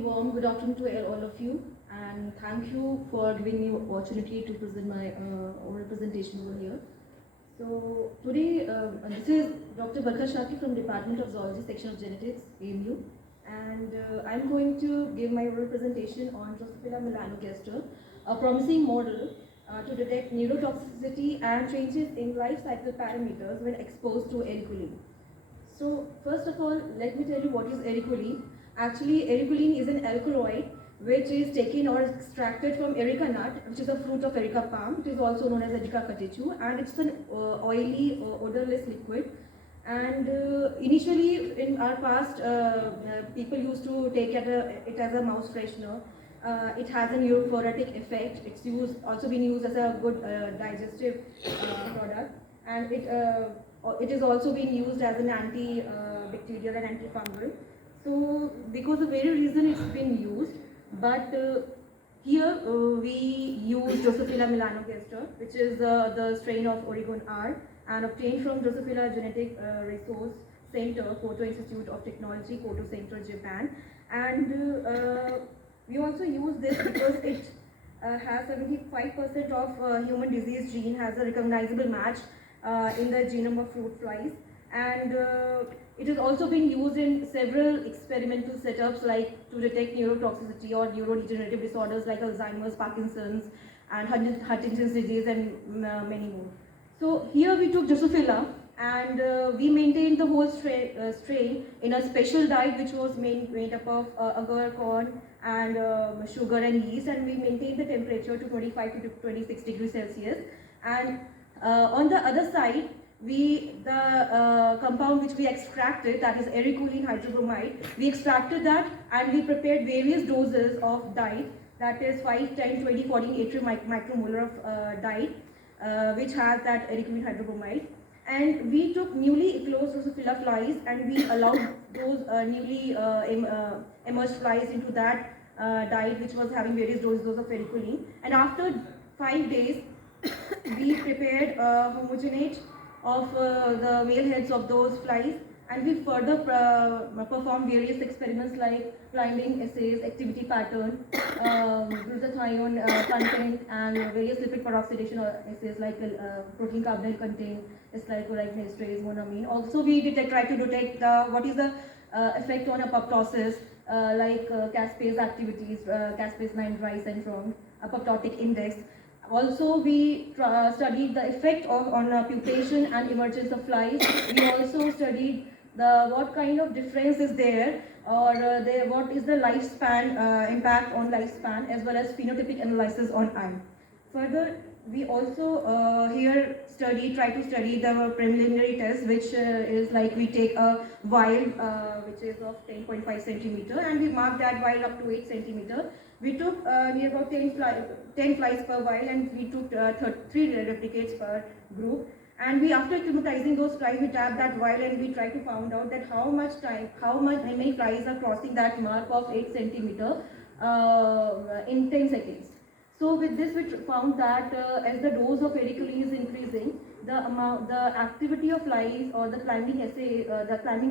Warm good afternoon to all of you, and thank you for giving me opportunity to present my oral presentation over here. So today, this is Dr. Barkha Shakya from Department of Zoology, Section of Genetics, AMU, and I'm going to give my oral presentation on Drosophila melanogaster, a promising model to detect neurotoxicity and changes in life cycle parameters when exposed to ericoline. So first of all, let me tell you what is ericoline. Actually, ericoline is an alkaloid which is taken or extracted from erica nut, which is a fruit of erica palm. It is also known as Erica catechu, and it's an oily, odorless liquid. And initially, in our past, people used to take it as a mouth freshener. It has a neurophoretic effect. It's also been used as a good digestive product, and it is also being used as an anti-bacterial and antifungal. So, because of very reason it's been used, but here we use Drosophila melanogaster, which is the strain of Oregon R, and obtained from Drosophila Genetic Resource Center, Kyoto Institute of Technology, Kyoto Center, Japan. And we also use this because it has 75% of human disease gene has a recognizable match in the genome of fruit flies, and it has also been used in several experimental setups like to detect neurotoxicity or neurodegenerative disorders like Alzheimer's, Parkinson's, and Huntington's disease, and many more. So here we took Drosophila, and we maintained the whole strain in a special diet which was made up of agar, corn, and sugar and yeast, and we maintained the temperature to 25 to 26 degrees Celsius. And on the other side, the compound which we extracted, that is ericoline hydrobromide, we extracted that and we prepared various doses of dye, that is 5, 10, 20, 14, 80 micromolar of dye, which has that ericoline hydrobromide. And we took newly eclosed Drosophila flies and we allowed those newly emerged flies into that dye, which was having various doses of ericoline. And after 5 days, we prepared homogenate of the male heads of those flies, and we further performed various experiments like climbing assays, activity pattern, glutathione content, and various lipid peroxidation assays like protein carbonyl content, glycosylateresterase, monoamine. Also, we try to detect what is the effect on apoptosis, like caspase activities, caspase 9 dry syndrome, apoptotic index. Also, we studied the effect on pupation and emergence of flies. We also studied what kind of difference is there, or what is the lifespan, impact on lifespan, as well as phenotypic analysis on eye. Further, we also here try to study the preliminary test, which is like we take a vial which is of 10.5 centimeter, and we mark that vial up to 8 centimeter. We took near about 10 flies per vial, and we took 3 replicates per group. And we, after acclimatizing those flies, we tap that vial and we try to find out that how many flies are crossing that mark of 8 centimeter in 10 seconds. So with this, we found that as the dose of ericoline is increasing, the activity of flies or the climbing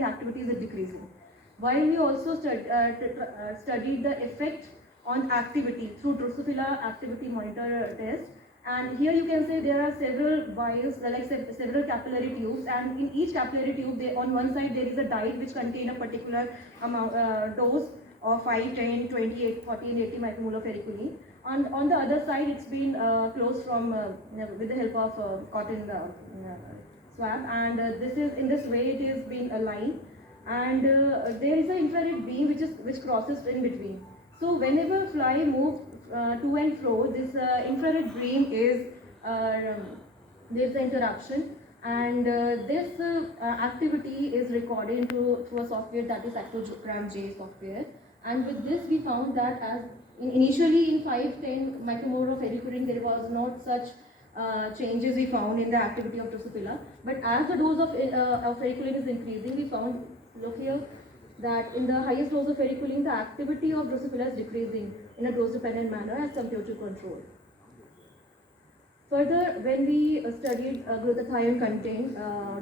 activities is decreasing. While we also studied the effect on activity through Drosophila activity monitor test, and here you can say there are several vials, like several capillary tubes, and in each capillary tube, on one side there is a dye which contain a particular amount dose of 5, 10, 20, 40, and 80 micromolar of ericoline. On the other side, it's been closed from with the help of cotton swab, and in this way it is being aligned, and there is an infrared beam which crosses in between. So whenever fly moves to and fro, this infrared beam is there's an interruption, and this activity is recorded through a software, that is Actogram J software. And with this, we found that initially in 5-10 micromolar of ericoline, there was not such changes we found in the activity of Drosophila. But as the dose of ericoline is increasing, we found, look here, that in the highest dose of ericoline, the activity of Drosophila is decreasing in a dose-dependent manner as compared to control. Further, when we studied glutathione content,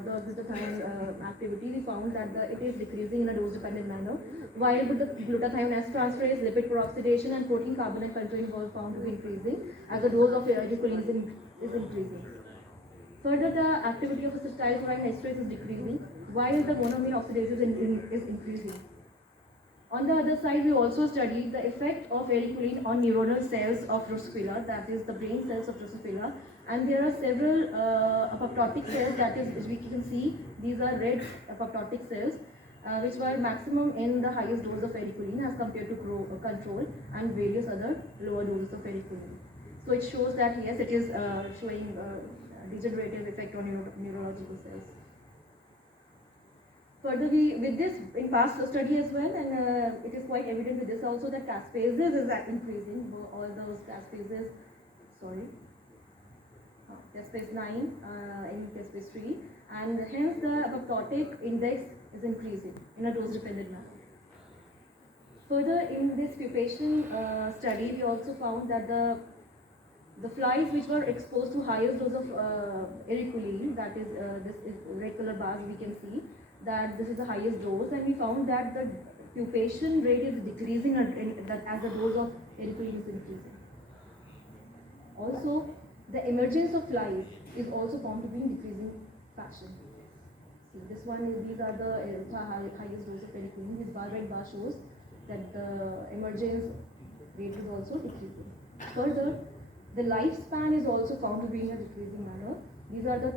the glutathione activity, we found that it is decreasing in a dose-dependent manner, while with the glutathione S transferase, lipid peroxidation, and protein carbonate content were found to be increasing as the dose of ergocolline is increasing. Further, the activity of acetylcholine esterase is decreasing, while the monoamine oxidase is increasing. On the other side, we also studied the effect of ergocolline on neuronal cells of Drosophila, that is the brain cells of Drosophila, and there are several apoptotic cells, that is, as we can see, these are red apoptotic cells, which were maximum in the highest dose of ergocolline as compared to control and various other lower doses of ergocolline. So it shows that yes, it is showing degenerative effect on neurological cells. Further, with this in past study as well, and it is quite evident with this also that caspases is increasing. All those caspases, caspase 9 in caspase 3, and hence the apoptotic index is increasing in a dose-dependent manner. Further, in this pupation study, we also found that the flies which were exposed to highest dose of ergocolline, that is this red color bars we can see, that this is the highest dose, and we found that the pupation rate is decreasing as the dose of ergocolline is increasing. Also, the emergence of flies is also found to be in decreasing fashion. See, these are the highest dose of ergocolline. This red bar shows that the emergence rate is also decreasing. Further, the lifespan is also found to be in a decreasing manner. These are the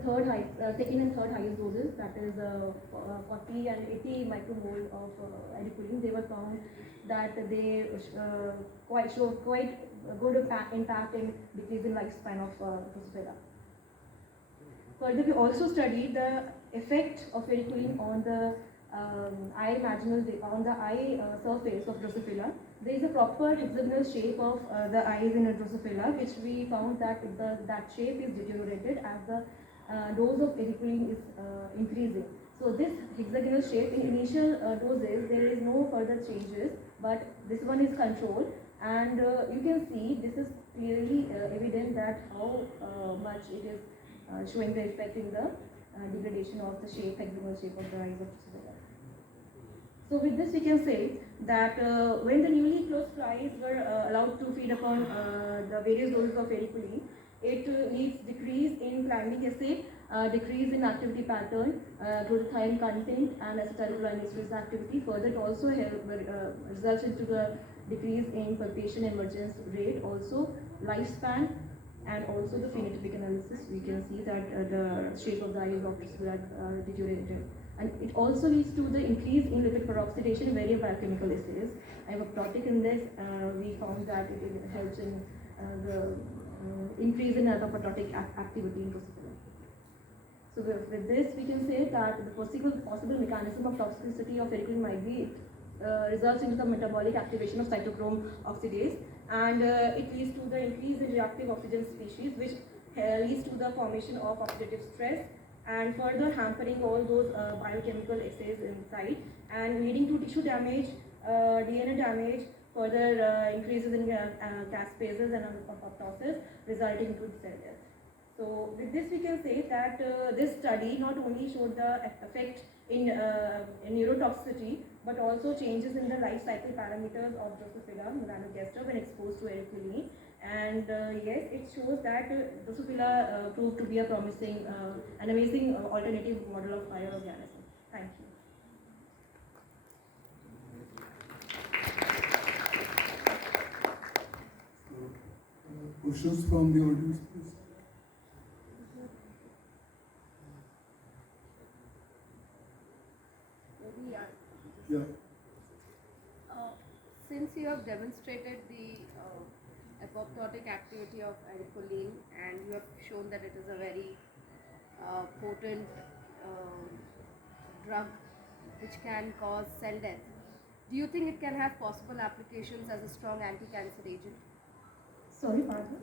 second and third highest doses, that is 40 and 80 micromole of ergocolline. They were found that they show quite good impact in decreasing lifespan of Drosophila. Further, we also studied the effect of ergocolline on the eye surface of Drosophila. There is a proper hexagonal shape of the eyes in a Drosophila, which we found that that shape is deteriorated as the dose of ergocolline is increasing. So this hexagonal shape in initial doses, there is no further changes, but this one is controlled, and you can see this is clearly evident that how much it is showing the effect in the degradation of the hexagonal shape of the eyes of Drosophila. So with this we can say that when the newly closed flies were allowed to feed upon the various doses of ergocolline, it leads decrease in climbing assay, decrease in activity pattern, glutathione content, and acetylcholine esterase activity. Further, it also results into the decrease in palpation emergence rate, also lifespan, and also the phenotypic analysis. We can see that the shape of the eyes of Drosophila deteriorated. And it also leads to the increase in lipid peroxidation in various biochemical assays. Apoptotic index, we found that it helps in the increase in apoptotic activity in Drosophila. So with this, we can say that the possible mechanism of toxicity of ergocolline might be results into the metabolic activation of cytochrome oxidase, and it leads to the increase in reactive oxygen species, which leads to the formation of oxidative stress, and further hampering all those biochemical assays inside, and leading to tissue damage, DNA damage, further increases in caspases and apoptosis, resulting into cell death. So with this we can say that this study not only showed the effect in neurotoxicity, but also changes in the life cycle parameters of Drosophila melanogaster when exposed to ergocolline. And yes, it shows that Drosophila proved to be a promising, an amazing alternative model of bioorganism. Thank you. Questions from the audience, please. Yeah. Since you have demonstrated the apoptotic activity of ergocolline, and you have shown that it is a very potent drug which can cause cell death, do you think it can have possible applications as a strong anti-cancer agent? Sorry, pardon?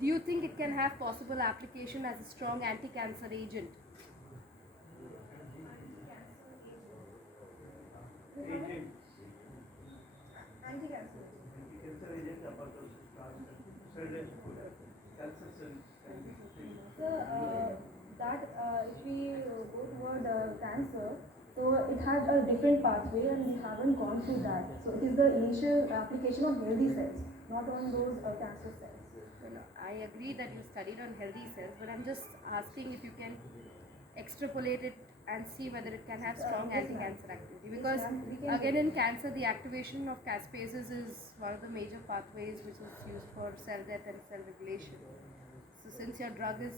Do you think it can have possible application as a strong anti-cancer agent? cancer cells can be treated? So, if we go toward cancer, so it has a different pathway and we haven't gone through that. So it is the initial application of healthy cells, not on those cancer cells. Well, I agree that you studied on healthy cells, but I'm just asking if you can extrapolate it and see whether it can have strong anti-cancer activity. Because again, in cancer, the activation of caspases is one of the major pathways which is used for cell death and cell regulation. So since your drug is...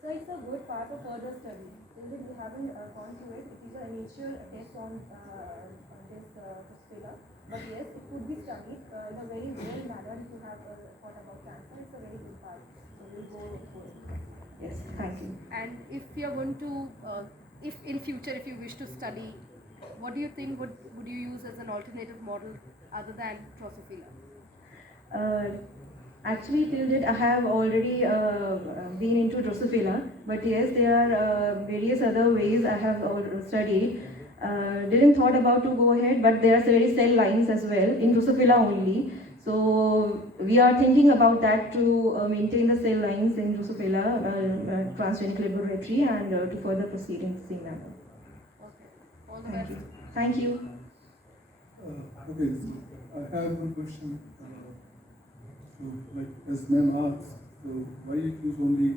So it's a good part of further study. Till then we haven't gone through it. It is an initial test on this fistula. But yes, it could be studied in a very real manner if you have thought about cancer. It's a very good part. So we'll go for it. Yes, thank you. And if you're going to, if in future, if you wish to study, what do you think would you use as an alternative model other than Drosophila? Actually, till date I have already been into Drosophila, but yes, there are various other ways I have studied. Didn't thought about to go ahead, but there are several cell lines as well in Drosophila only. So we are thinking about that to maintain the cell lines in Drosophila transgenic laboratory and to further proceed in the same manner. Okay. All the Thank best. you. Thank you. Okay, so I have one question. So, like as ma'am asked, so why you choose only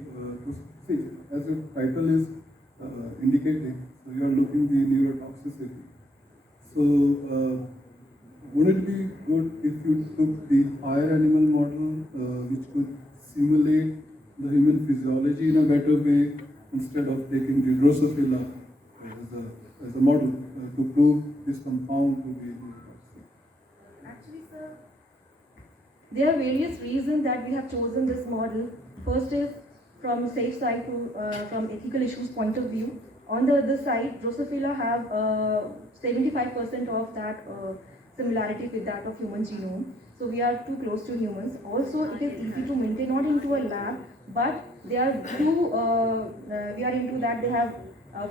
see, as the title is indicating, so you are looking the neurotoxicity. So would it be good if you took the higher animal model, which could simulate the human physiology in a better way, instead of taking the Drosophila as a model to prove this compound to be neurotoxic? Actually, sir, there are various reasons that we have chosen this model. First is from safe side to from ethical issues point of view. On the other side, Drosophila have 75% of that similarity with that of human genome. So we are too close to humans. Also, it is easy to maintain, not into a lab, but they are we are into that they have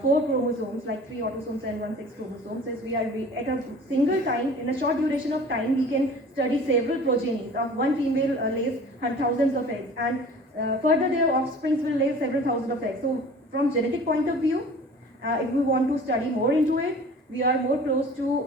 4 chromosomes, like 3 autosomes and 1 sex chromosomes. As we are at a single time, in a short duration of time, we can study several progenies. Of one female lays thousands of eggs, and further their offsprings will lay several thousand of eggs. So from genetic point of view, if we want to study more into it, we are more close to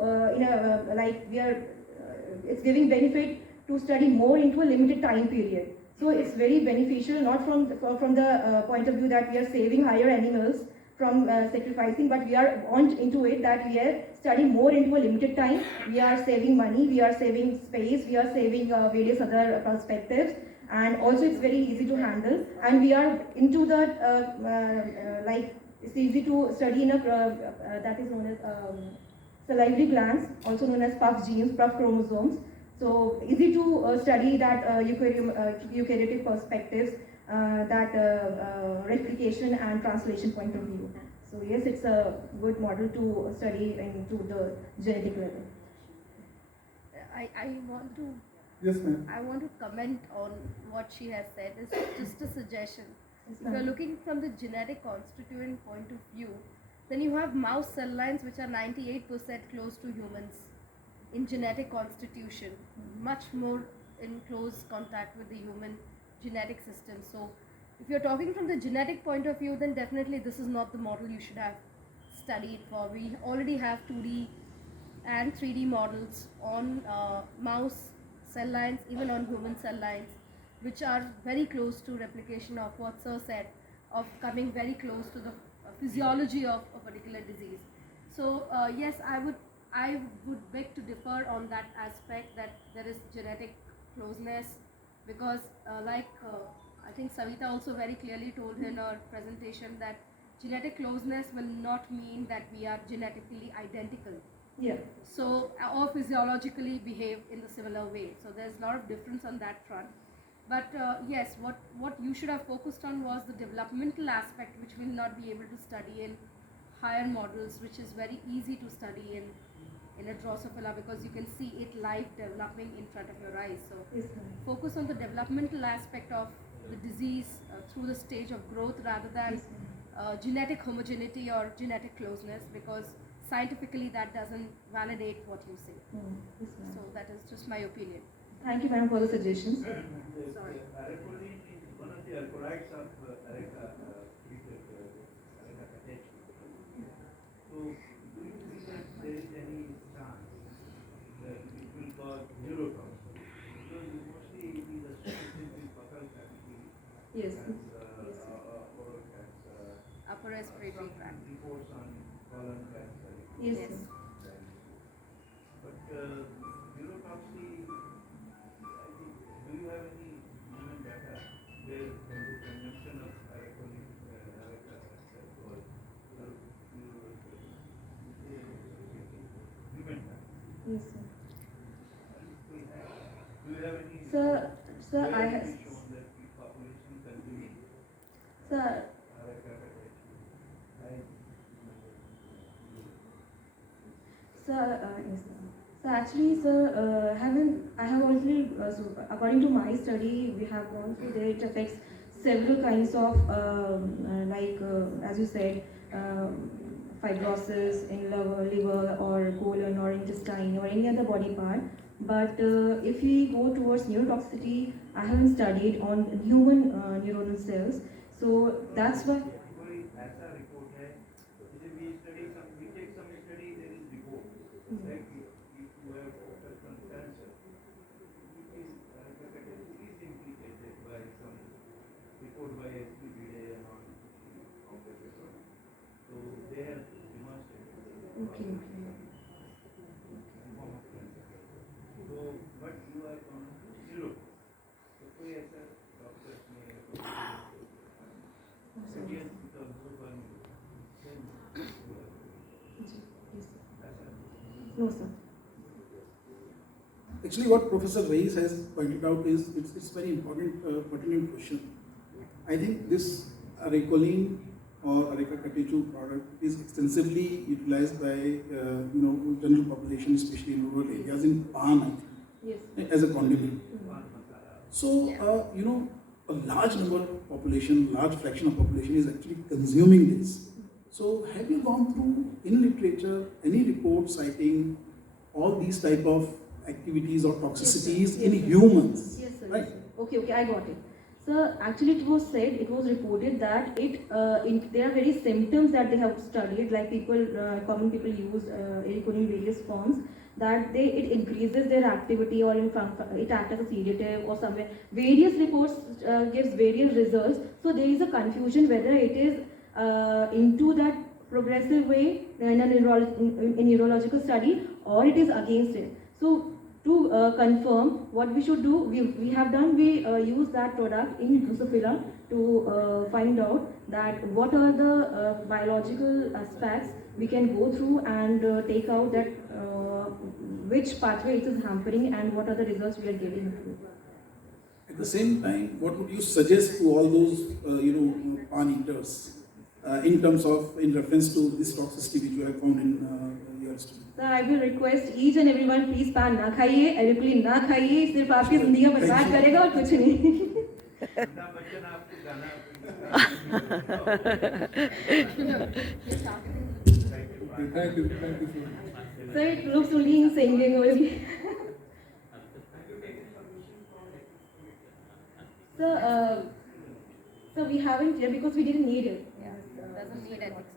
it's giving benefit to study more into a limited time period. So it's very beneficial, not from the point of view that we are saving higher animals from sacrificing, but we are on into it that we are studying more into a limited time. We are saving money, we are saving space, we are saving various other perspectives, and also it's very easy to handle. And we are into the it's easy to study in a that is known as salivary glands, also known as puff genes, puff chromosomes. So easy to study that eukaryotic perspectives, that replication and translation point of view. So yes, it's a good model to study into the genetic level. I want to... Yes, ma'am. I want to comment on what she has said. It's just a suggestion. Yes, If you're looking from the genetic constituent point of view, then you have mouse cell lines which are 98% close to humans in genetic constitution, much more in close contact with the human genetic system. So if you're talking from the genetic point of view, then definitely this is not the model you should have studied for. We already have 2D and 3D models on mouse cell lines, even on human cell lines, which are very close to replication of what Sir said, of coming very close to the physiology of a particular disease. So yes, I would beg to differ on that aspect, that there is genetic closeness, because I think Savita also very clearly told in her presentation that genetic closeness will not mean that we are genetically identical. Yeah. So, or physiologically behave in the similar way. So there's a lot of difference on that front. But yes, what you should have focused on was the developmental aspect, which we'll not be able to study in higher models, which is very easy to study in a Drosophila, because you can see it live developing in front of your eyes. So Yes, focus on the developmental aspect of the disease through the stage of growth, rather than genetic homogeneity or genetic closeness, because scientifically that doesn't validate what you say. Yes, So that is just my opinion. Thank you, ma'am, for the suggestions. Sorry. Aracolin chlorides of areca treated areca catechu. So, do you think that there is any chance that it will cause neurotoxicity? Because mostly it is associated with buccal cavity Yes. cancer, oral cancer, Upper respiratory tract. reports on colon cancer. Yes. Yes. But neurotoxicity, I think, do you have any human data where the consumption of areca was human data? Yes, sir. Do you have any? Sir, I where have. it is shown that the population consuming Sir, areca yes, sir. So actually, sir, I have already, so according to my study, we have gone through there. It affects several kinds of, as you said, fibrosis in liver or colon or intestine or any other body part. But if we go towards neurotoxicity, I haven't studied on human neuronal cells. So that's why. कोई ऐसा report है जैसे we take some study, there is report like if you have focused on cancer, it is implicated by some report by SPBA and all. So they have demonstrated Okay. form of cancer. So but you are on zero. So कोई ऐसा doctors ने suggest because those one No, sir. Actually, what Professor Reis has pointed out is it's very important, pertinent question. I think this arecoline or areca catechu product is extensively utilized by general population, especially in rural areas, in palm, I Yes. think, as a condiment. So, a large number of population, large fraction of population is actually consuming this. So, have you gone through in literature any report citing all these type of activities or toxicities in humans? Yes, sir. Right? Yes, sir. Okay, I got it. So actually, it was reported that there are various symptoms that they have studied, like common people use in various forms. That it increases their activity or it acts as a sedative or somewhere. Various reports gives various results. So there is a confusion whether it is into that progressive way in a neurological study or it is against it. So to confirm what we should do, we use that product in Drosophila to find out that what are the biological aspects we can go through and take out that which pathway it is hampering and what are the results we are getting. At the same time, what would you suggest to all those pan eaters in reference to this toxicity which you have found in your study? So I will request each and everyone, please pan ना खाइए, aeroplane ना खाइए, सिर्फ आपकी जिंदगी बर्बाद करेगा और कुछ नहीं. अमिताभ बच्चन आपको गाना Thank you so much. So it looks only in singing only. So we haven't here because we didn't need it. Yeah, doesn't need ethics.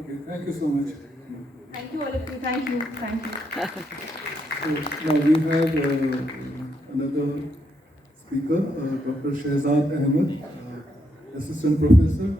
Okay, thank you so much. Thank you all of you. Thank you. So now we have another speaker, Dr. Shehzad Ahmed, Assistant Professor.